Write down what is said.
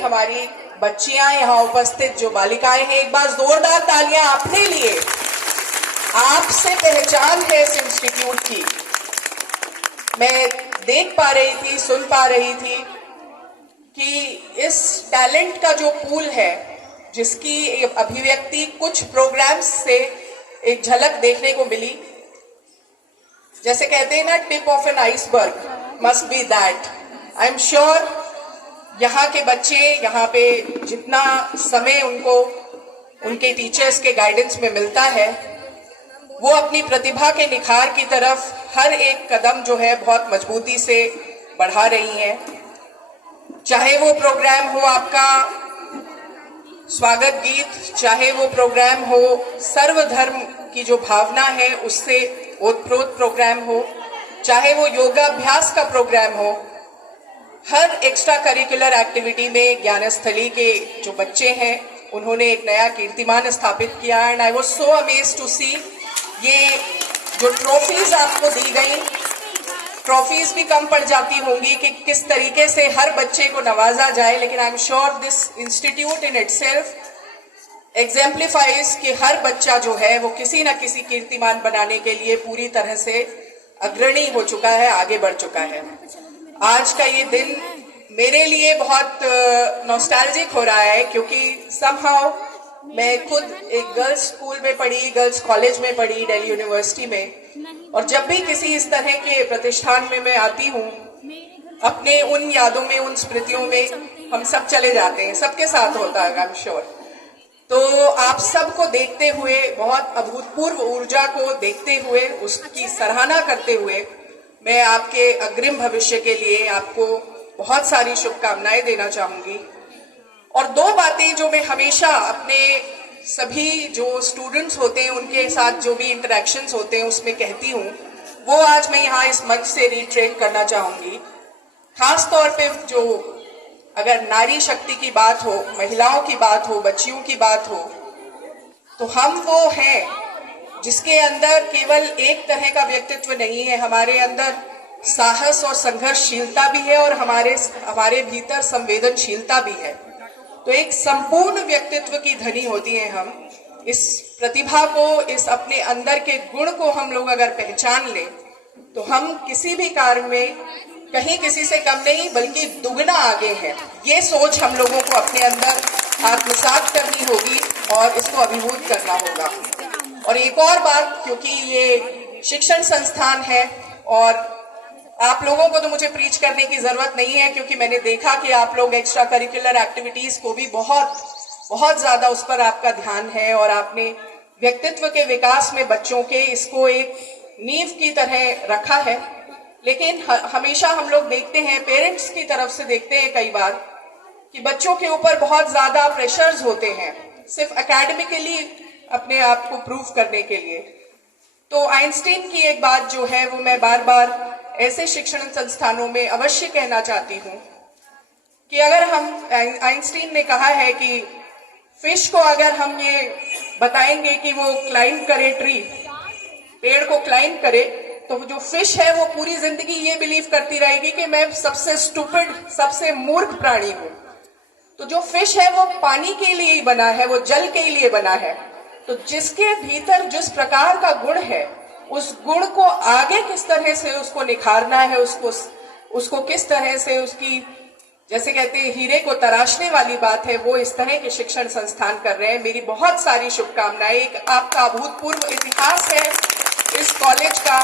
हमारी बच्चियां यहाँ उपस्थित जो बालिकाएं हैं, एक बार जोरदार तालियां अपने लिए। आपसे पहचान है इस इंस्टीट्यूट की। मैं देख पा रही थी, सुन पा रही थी कि इस टैलेंट का जो पूल है, जिसकी अभिव्यक्ति कुछ प्रोग्राम्स से एक झलक देखने को मिली। जैसे कहते हैं ना, tip of an iceberg must be that. I am sure यहाँ के बच्चे, यहाँ पे जितना समय उनको उनके टीचर्स के गाइडेंस में मिलता है, वो अपनी प्रतिभा के निखार की तरफ हर एक कदम जो है बहुत मजबूती से बढ़ा रही हैं। चाहे वो प्रोग्राम हो आपका स्वागत गीत, चाहे वो प्रोग्राम हो सर्वधर्म की जो भावना है उससे ओतप्रोत प्रोग्राम हो, चाहे वो योगाभ्यास का प्रोग्राम हो, हर एक्स्ट्रा करिकुलर एक्टिविटी में ज्ञानस्थली के जो बच्चे हैं उन्होंने एक नया कीर्तिमान स्थापित किया। And I was so amazed to see ये जो ट्रॉफीज आपको दी गई, ट्रॉफीज भी कम पड़ जाती होंगी कि किस तरीके से हर बच्चे को नवाजा जाए, लेकिन I am sure this institute in itself exemplifies कि हर बच्चा जो है वो किसी न किसी कीर्तिमान बनाने के लिए पूरी तरह से अग्रणी हो चुका है, आगे बढ़ चुका है। आज का ये दिन मेरे लिए बहुत नॉस्टैल्जिक हो रहा है, क्योंकि समहाउ मैं खुद एक गर्ल्स स्कूल में पढ़ी, गर्ल्स कॉलेज में पढ़ी, दिल्ली यूनिवर्सिटी में, और जब भी किसी इस तरह के प्रतिष्ठान में मैं आती हूँ, अपने उन यादों में, उन स्मृतियों में हम सब चले जाते हैं। सबके साथ होता है, आई एम श्योर। तो आप सबको देखते हुए, बहुत अभूतपूर्व ऊर्जा को देखते हुए, उसकी सराहना करते हुए, मैं आपके अग्रिम भविष्य के लिए आपको बहुत सारी शुभकामनाएं देना चाहूंगी। और दो बातें जो मैं हमेशा अपने सभी जो स्टूडेंट्स होते हैं उनके साथ जो भी इंटरेक्शंस होते हैं उसमें कहती हूँ, वो आज मैं यहाँ इस मंच से रिट्रेट करना चाहूंगी। खास तौर पे जो अगर नारी शक्ति की बात हो, महिलाओं की बात हो, बच्चियों की बात हो, तो हम वो हैं जिसके अंदर केवल एक तरह का व्यक्तित्व नहीं है, हमारे अंदर साहस और संघर्षशीलता भी है, और हमारे भीतर संवेदनशीलता भी है। तो एक संपूर्ण व्यक्तित्व की धनी होती है हम। इस प्रतिभा को, इस अपने अंदर के गुण को हम लोग अगर पहचान लें तो हम किसी भी कार्य में कहीं किसी से कम नहीं बल्कि दुगना आगे हैं। ये सोच हम लोगों को अपने अंदर आत्मसात करनी होगी और इसको अभिभूत करना होगा। और एक और बात, क्योंकि ये शिक्षण संस्थान है और आप लोगों को तो मुझे प्रीच करने की जरूरत नहीं है, क्योंकि मैंने देखा कि आप लोग एक्स्ट्रा करिकुलर एक्टिविटीज को भी बहुत ज्यादा उस पर आपका ध्यान है, और आपने व्यक्तित्व के विकास में बच्चों के इसको एक नींव की तरह रखा है। लेकिन हमेशा हम लोग देखते हैं, पेरेंट्स की तरफ से देखते हैं कई बार, कि बच्चों के ऊपर बहुत ज्यादा प्रेशर्स होते हैं सिर्फ एकेडमिकली अपने आप को प्रूव करने के लिए। तो आइंस्टीन की एक बात जो है वो मैं बार बार ऐसे शिक्षण संस्थानों में अवश्य कहना चाहती हूँ कि अगर हम, आइंस्टीन ने कहा है कि फिश को अगर हम ये बताएंगे कि वो क्लाइंब करे ट्री, पेड़ को क्लाइंब करे, तो जो फिश है वो पूरी जिंदगी ये बिलीव करती रहेगी कि मैं सबसे स्टूपिड, सबसे मूर्ख प्राणी हूँ। तो जो फिश है वो पानी के लिए ही बना है, वो जल के लिए बना है। तो जिसके भीतर जिस प्रकार का गुण है, उस गुण को आगे किस तरह से उसको निखारना है, उसको किस तरह से उसकी, जैसे कहते हैं हीरे को तराशने वाली बात है, वो इस तरह के शिक्षण संस्थान कर रहे हैं। मेरी बहुत सारी शुभकामनाएं। एक आपका अभूतपूर्व इतिहास है इस कॉलेज का,